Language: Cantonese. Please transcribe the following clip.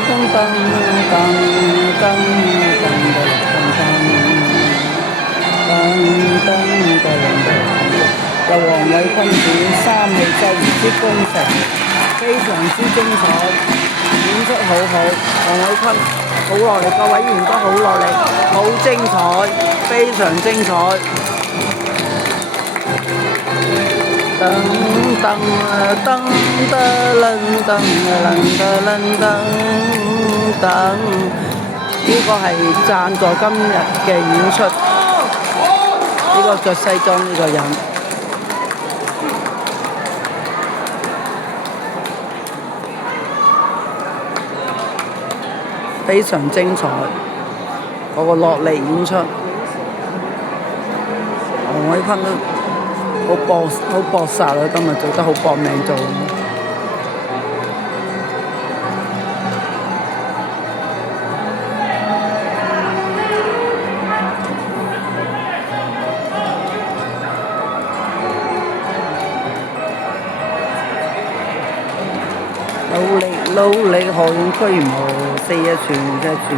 噔噔噔噔噔噔噔噔噔，由黃偉坤主演三氣周瑜之功臣，非常之精彩，演出好好。黃偉坤好落力，各位演員都好落力，好精彩，非常精彩。噔噔啊噔噔噔噔噔噔噔，呢個係贊助今日嘅演出，呢個着西裝呢個人非常精彩，嗰個落力演出，黃偉坤都好搏殺啊！今日做得好搏命做。努力，何用虛無，四一全嘅全。